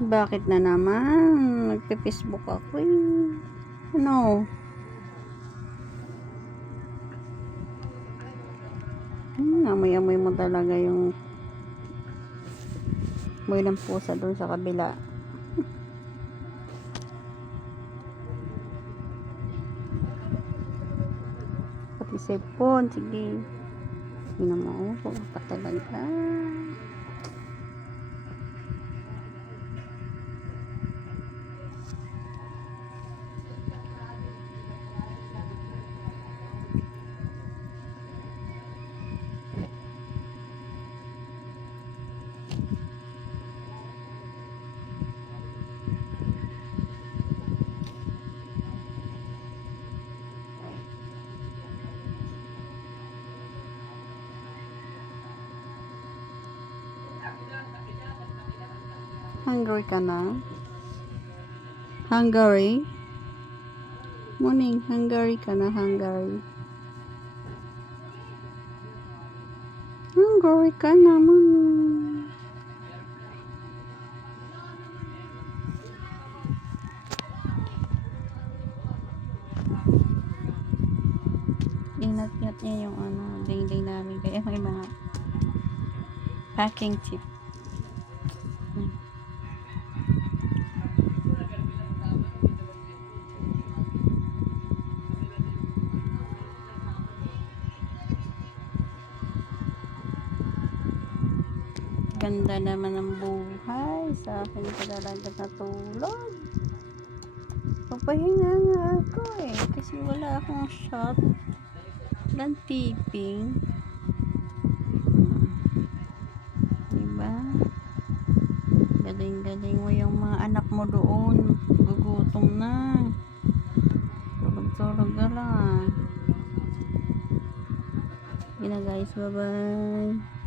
Bakit na naman? Nagpe-Facebook ako eh. Ano? Amoy-amoy mo talaga yung amoy ng pusa doon sa kabila. Pati cellphone, sige. Hindi mo ako pa talaga. Hungry ka na? Hungry? Morning, hungry ka na, hungry. Hungry ka na, morning. Inat-inat niya yung ding-ding namin. Kaya may mga packing tip. Ganda naman ng buhay. Sa akin ka talaga natulog. Papahinga nga ako eh. Kasi wala akong shot. Walang tipping. Diba? Galing-galing mo yung mga anak mo doon. Gugutom na. Tulog-tulog ka lang. Yun na guys. Bye-bye.